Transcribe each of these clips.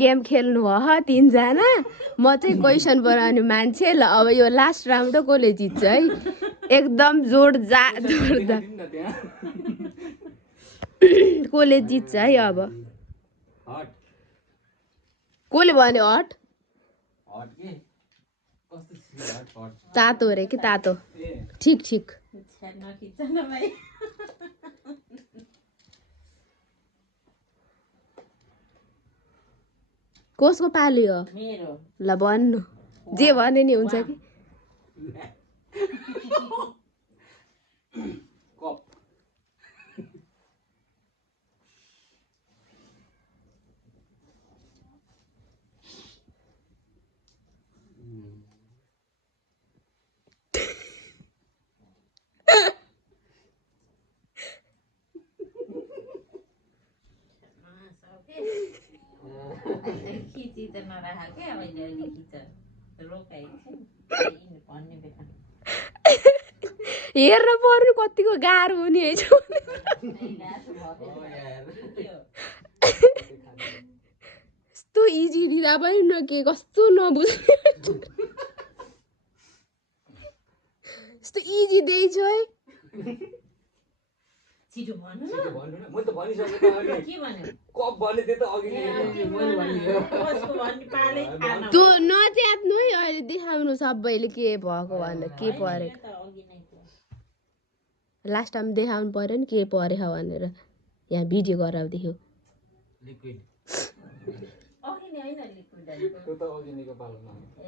game खेल्नु भयो तीनजना म चाहिँ क्वेसन बनाउने मान्छे ल अब यो लास्ट राउन्ड कसले जित्छ है एकदम जोडदार कसले जित्छ है अब कसले भन्यो हट तातो रे कि तातो ठिक ठिक कसको पाली हो मेरो ल भन्नु जे भने नि हुन्छ कि हेर्न पर्नु कतिको गाह्रो हुने है यस्तो इजी दिँदा पनि न के कस्तो नबुझ्ने यस्तो इजी दिएछु है छिटो भन्नु न म त भनिसके त अनि के भन्यो कप भन्ने त्यो त अघि नै कसको भन्ने पाले खान त्यो नच्यात्नु है अहिले देखाउनु सबैले के भएको भनेर के परेको लास्ट टाइम देखाउनु पर्यो नि के परेछ भनेर यहाँ भिडियो गराउँदै लिक्विड अघि नै हैन लिक्विड त्यो त अघि नैको पालो ए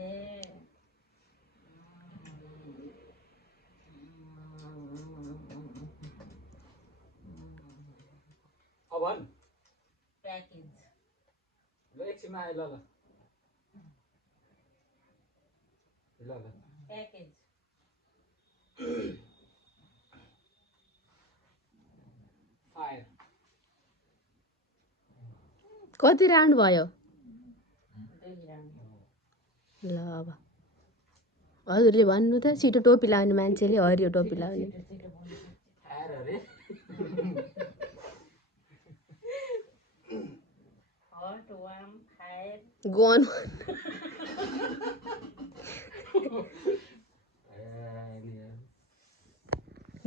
अवन प्याकेज ल एकछिनमा आइ ल प्याकेज फायर कति राउन्ड भयो ल अब हजुरले भन्नु त छिटो टोपी लाउने मान्छेले हरियो टोपी लाउने फायर अरे हट वार्म फायर गन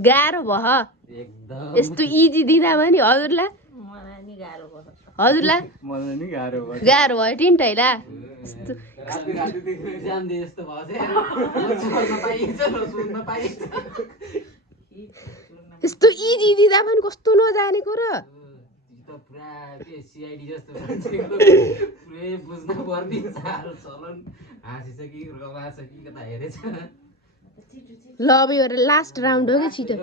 गाह्रो भयो एकदम यस्तो इजी दिँदा पनि हजुरलाई मलाई नि गाह्रो भयो हजुरलाई मलाई नि गाह्रो भयो गाह्रो भयो टिन्टैला रातिदेखि एक्जाम दिए जस्तो भयो यस्तो इजी दिँदा पनि कस्तो नजानेको र पुरा के सिआइडी जस्तो मान्छेको पुरै बुझ्न पर्ने साह्रो चलन हाँसिछ कि रमाछ कि कता हेरेछ ल अब यो लास्ट राउन्ड हो कि छिटो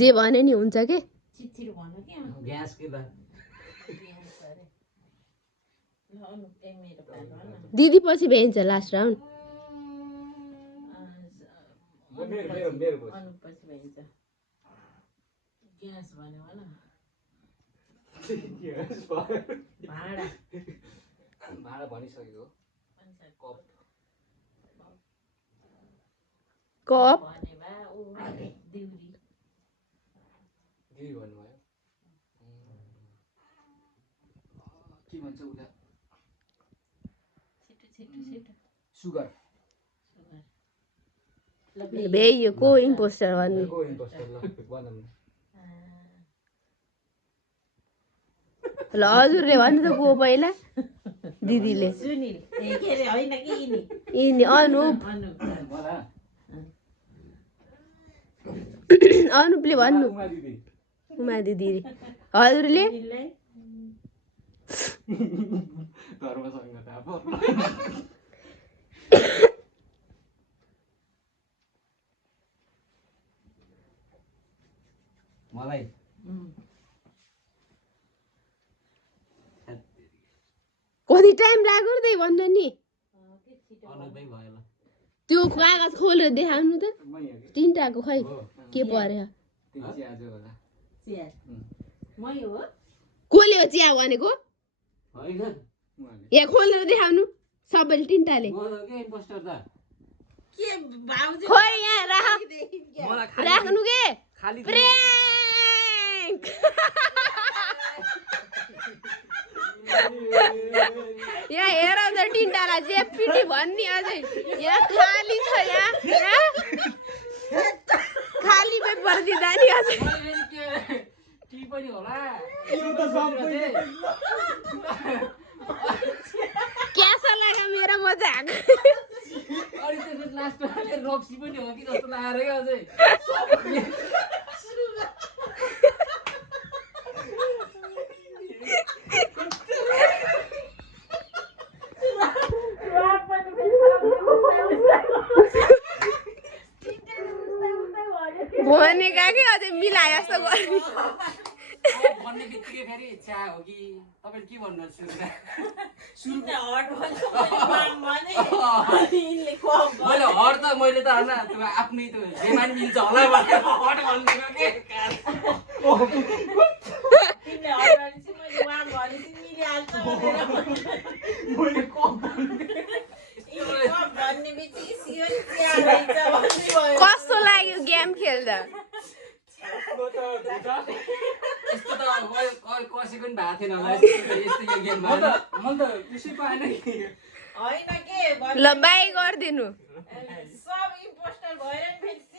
जे भने नि हुन्छ के छिटो भन्नु के ग्यास के ल दिदी पछि भ्याइन्छ लास्ट राउन्ड ग्यास भन्यो होला भाडा भनिसकेको कप दिदी भन्नुभयो के भन्छ उसलाई सुगर भ्याइयो को इम्पोस्टर भन्नु को इम्पोस्टर ल बनाउनु ल हजुरले भन्नु त को पहिला दिदीले सुनिल के रे हैन कि यिनी अनुप अनुपले भन्नु उमा दिदी हजुरले मलाई कति टाइम लाग्यो रे भन्नु नि अनुपै भयो ल त्यो कागज खोलेर देखाउनु त तीनटाको खै के पर्यो कसले हो चिया भनेको यहाँ खोलेर देखाउनु सबैले तीनटाले खोइ यहाँ राख्नु के प्र्याङ्क यहाँ हेर त टिन्टाला जे पिटी भन्ने अझै यहाँ खाली छ यहाँ खाली पेपर दिँदा नि अझै टी पनि होला क्यासा लाग्यो मेरो मजा आएको अनि त्यसपछि लास्टमा रक्सी पनि हो कि जस्तो लागेर क्या अझै भनेका कि अझै मिलाए जस्तो गर्ने भन्ने बित्तिकै फेरि इच्छा हो कि तपाईले के भन्नुहुन्छ मैले हट त मैले त होइन त्यो आफ्नै त्यो जेमा नि मिल्छ होला भनेर हट भनिदिएको कस्तो लाग्यो गेम खेल्दा यस्तो त कसैको पनि भएको थिएन होला यस्तो यो गेम मैले त उसै पाएन कि ल बाई गरिदिनु सब इम्पोस्टर भएर फेरि